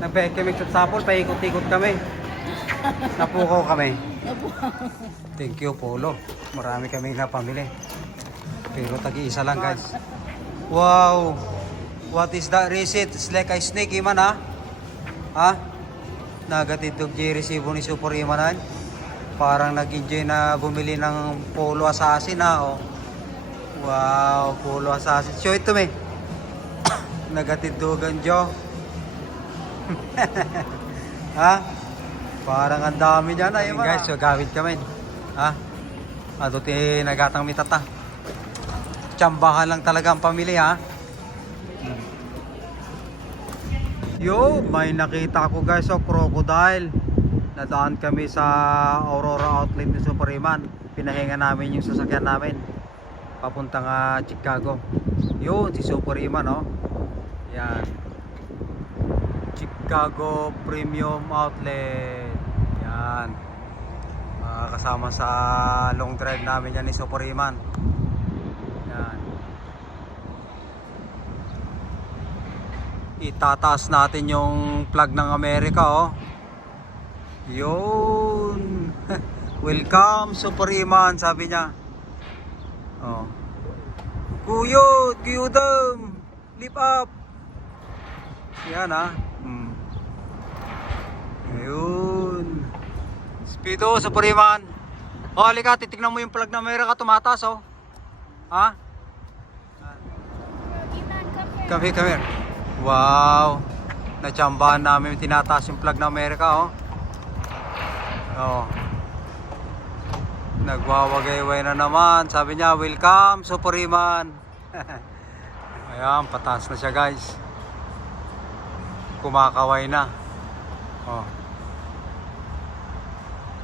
Nagbayad kami sa sapol, paikot-ikot kami. Napukaw kami. Thank you, Polo. Marami kami napamili. Pero tag-iisa lang, guys. Wow! What is that receipt? It's like a snake, Iman, ha? Ha? Nagatitog resibo ni Super Iman, parang nag-enjoy na bumili ng Polo Assassin, ha? Oh. Wow! Polo Assassin. Show it to me. Nagatitugan, Joe. Ha? Parang ang dami dyan, ha? Guys, so gawid kami. Ha? Aduti nagatang mitata. Tsambahan lang talaga ang pamili, ha? Yo, may nakita ko, guys, so crocodile. Nadaan kami sa Aurora Outlet ni Super Iman. Pinahinga namin yung sasakyan namin papuntang Chicago. Yun, si Super Iman, oh. Yan. Chicago Premium Outlet. Yan. Kasama sa long drive namin yan ni Super Iman. Yan. Itataas natin yung flag ng Amerika, oh. Yun. Welcome Super Iman, sabi niya. Oh. Kuyot, kuyudam. Lift up. Yan, ha. Ayun. Speedo, Super Iman. Oh, halika, titignan mo yung flag ng Amerika tumataas, oh. Ha? Come here, come here. Wow. Natsambahan namin tinataas yung flag ng Amerika, oh. Oh. Nagwawagayway na naman. Sabi niya, welcome Super Iman. Ayan, pataas na siya, guys. Kumakaway na. Oh.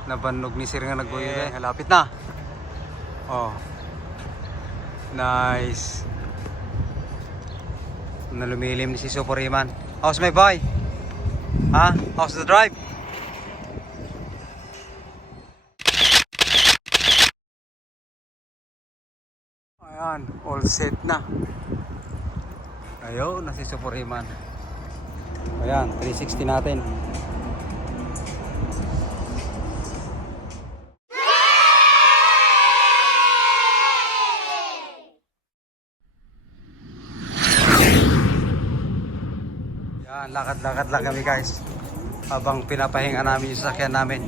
Nabanog ni Sir nga nagbuyo. Malapit na. Oh. Nice. Nalumilim ni si Super Iman. How's my boy? Ha? How's the drive? Ayan, all set na. Ayun, na si Super Iman. Ayan, 360 natin. Lakad-lakad lang kami, guys, habang pinapahinga namin yung sasakyan namin.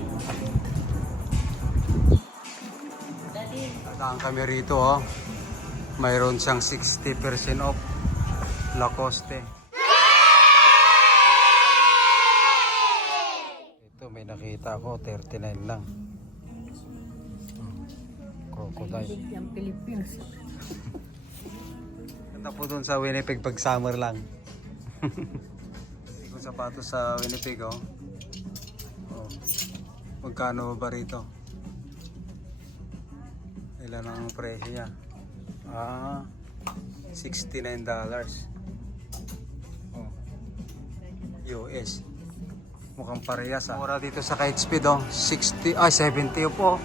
Dadaan kami rito, oh. Mayroon siyang 60% off Lacoste. Ito may nakita ko 39 lang. Crocodile. Yung Philippines. Ganda po dun sa Winnipeg pag summer lang. Sapatos sa Winnipeg, oh. Oh. Magkano ba rito? Ilan ang presyo niya? $69. Oh. US. Mukhang parehas, ah. Mura dito sa Kite Speed, oh. 70 po.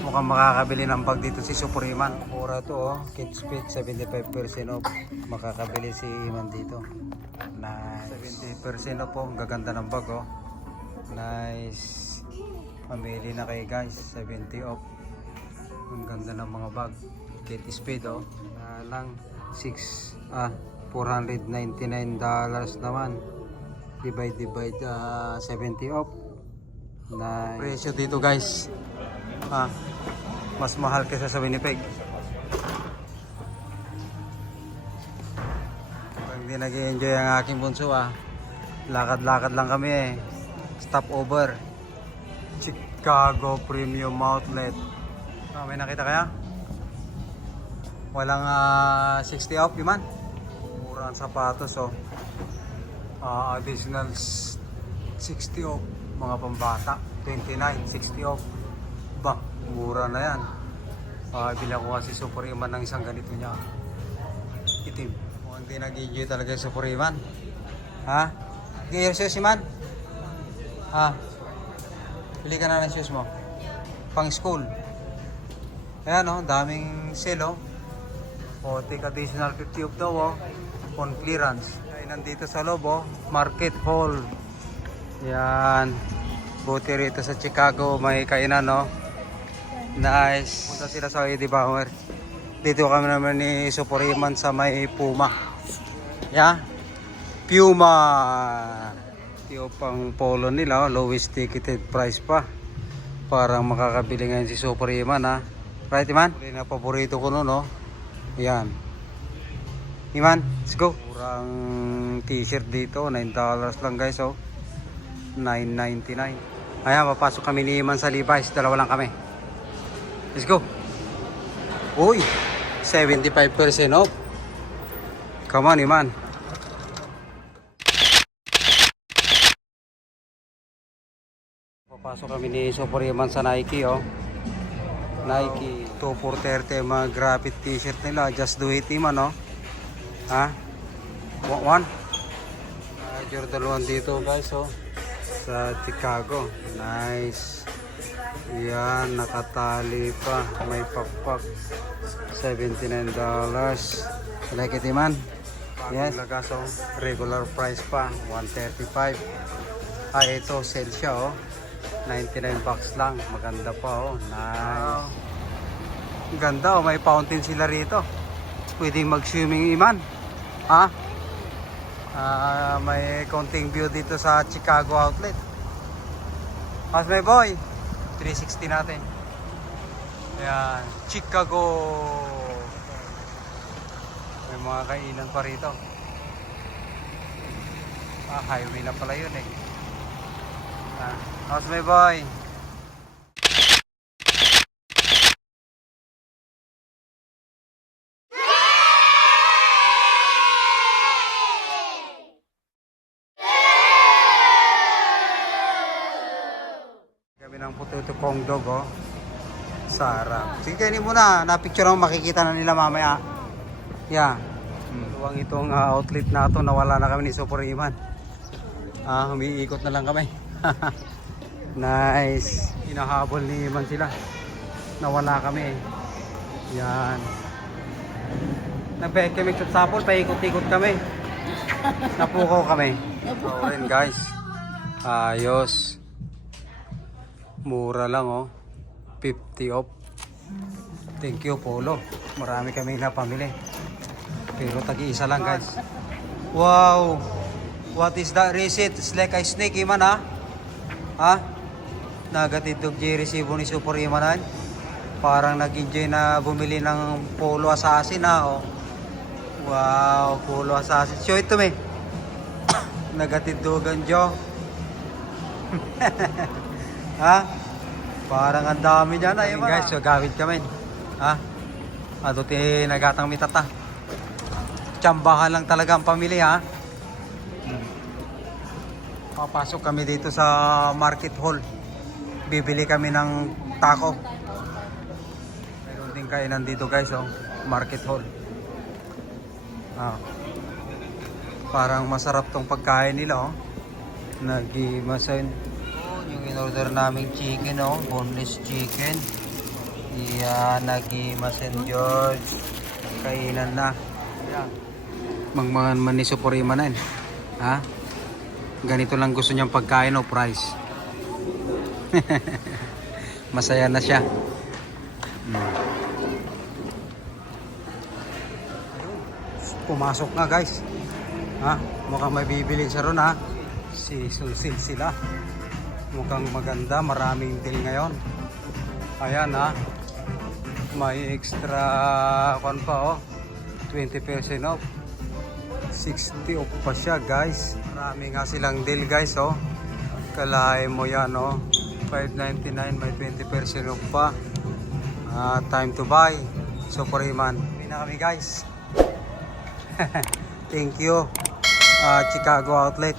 Mukhang makakabili ng bag dito si Super Iman. Mura to, oh. Kite Speed 75% off. Makakabili si Iman dito. Nice. 70% off po. Ang gaganda ng bag, oh. Nice. Pamili na kayo, guys. 70 off. Ang ganda ng mga bag. Kite Speed, oh. Lang $499 naman. Divide 70 off. Nice. Presyo dito, guys. Mas mahal kaysa sa Winnipeg. Hindi nag-i-enjoy ang aking bunso, lakad-lakad lang kami, eh. Stop over Chicago Premium Outlet. May nakita kaya? Walang 60 off, Iman. Mura ang sapatos, oh. Additional 60 off. Mga pambata 29, 60 off. Ba, mura na yan. Bili ako kasi Super Iman ng isang ganito niya. Itim. Hindi nag-enjoy talaga yung Super Iman. Ha? Gaya yung shoes, Iman? Ha? Pili ka na ng shoes mo. Pang school. Ayan, oh, daming sale, oh. O, take additional 50 off daw, oh. On clearance. Ay, nandito sa loob, oh. Market Hall. Yan. Buti rito sa Chicago may kainan, no? Nice. Punta sila sa Eddie Bauer. Dito kami naman ni Superiman sa may Puma. Yeah. Puma. Yung pang polo nila, lowest ticketed price pa. Parang makakabili ngayon si Superiman, ha? Right, Iman? Ito na paborito ko nun, no? Yan. Iman, let's go. Kurang t-shirt dito, $9 lang guys, oh. $9.99. Ayan, papasok kami ni Iman sa Levi's. Dalawa lang kami. Let's go. Uy, 75% off. Come on, Iman. Papasok kami ni Superiman sa Nike, oh. Nike 2 for 30 mga graphic t-shirt nila. Just do it, Iman, oh. Ha? One? Jordan 1 dito, guys, oh. Sa Chicago. Nice. Yan, nakatali pa. May pakpak. $79. Like it, Iman? Yes. Lagaso, regular price pa. $135. Ito, sale siya, oh. $99 lang. Maganda pa, oh. Nice. Ganda, oh. May fountain sila rito. Pwedeng mag-swimming, Iman. Ha? May konting view dito sa Chicago outlet. How's my boy? 360 natin. Ayan, Chicago. May mga kainan pa rito. Highway na pala yun, eh. How's my boy? Ng potato kong dog, oh. Sarap. Sige, kainin muna. Na-picture ako, makikita na nila mamaya. Yeah. Luwang itong outlet na ito. Nawala na kami ni Superiman. Humiikot na lang kami. Nice. Hinahabol ni Iman sila. Nawala kami, eh. Yan. Nagbayad kami sa sapol. Paikot-ikot kami. Napukaw kami. So, rin, guys. Ayos. Mura lang, oh. 50 off. Thank you, Polo. Marami kami na pamili. Pero tagi-isa lang, guys. Wow! What is that receipt? It's like a snake, Iman, ha? Ha? Nagatidog J resibo ni Superiman. Parang nag-enjoy na bumili ng Polo Assassin, ha? Oh. Wow! Polo Assassin. Show it to me. Nagatidogan, Joe. Ha? Parang ang dami dyan, ay, guys, so gawid kami. Ha? Ato ti nagatang mitata. Tsambahan lang talaga ang pamilya, ha? Papasok kami dito sa market hall. Bibili kami ng taco. Mayroon din kainan dito, guys, oh. Market hall. Parang masarap tong pagkain nila, oh. Nag-imasin. Yung in-order naming chicken, oh, boneless chicken. Yan, nag-ima St. George. Kainan na. Yan. Mangmangan man ni Superiman na yun. Ha? Ganito lang gusto niyang pagkain o price. Masaya na siya. Pumasok na, guys. Ha? Mukhang may bibili siya ron, ha? Sulsil sila. Mukhang maganda, maraming deal ngayon. Ayan, ha. May extra kon pa, oh. 20% off. 60 off pa siya, guys. Marami nga silang deal, guys, oh. Kalahin mo yan, oh. $5.99, may 20% off pa. Time to buy. Superiman. Hindi na kami, guys. Thank you. Chicago outlet.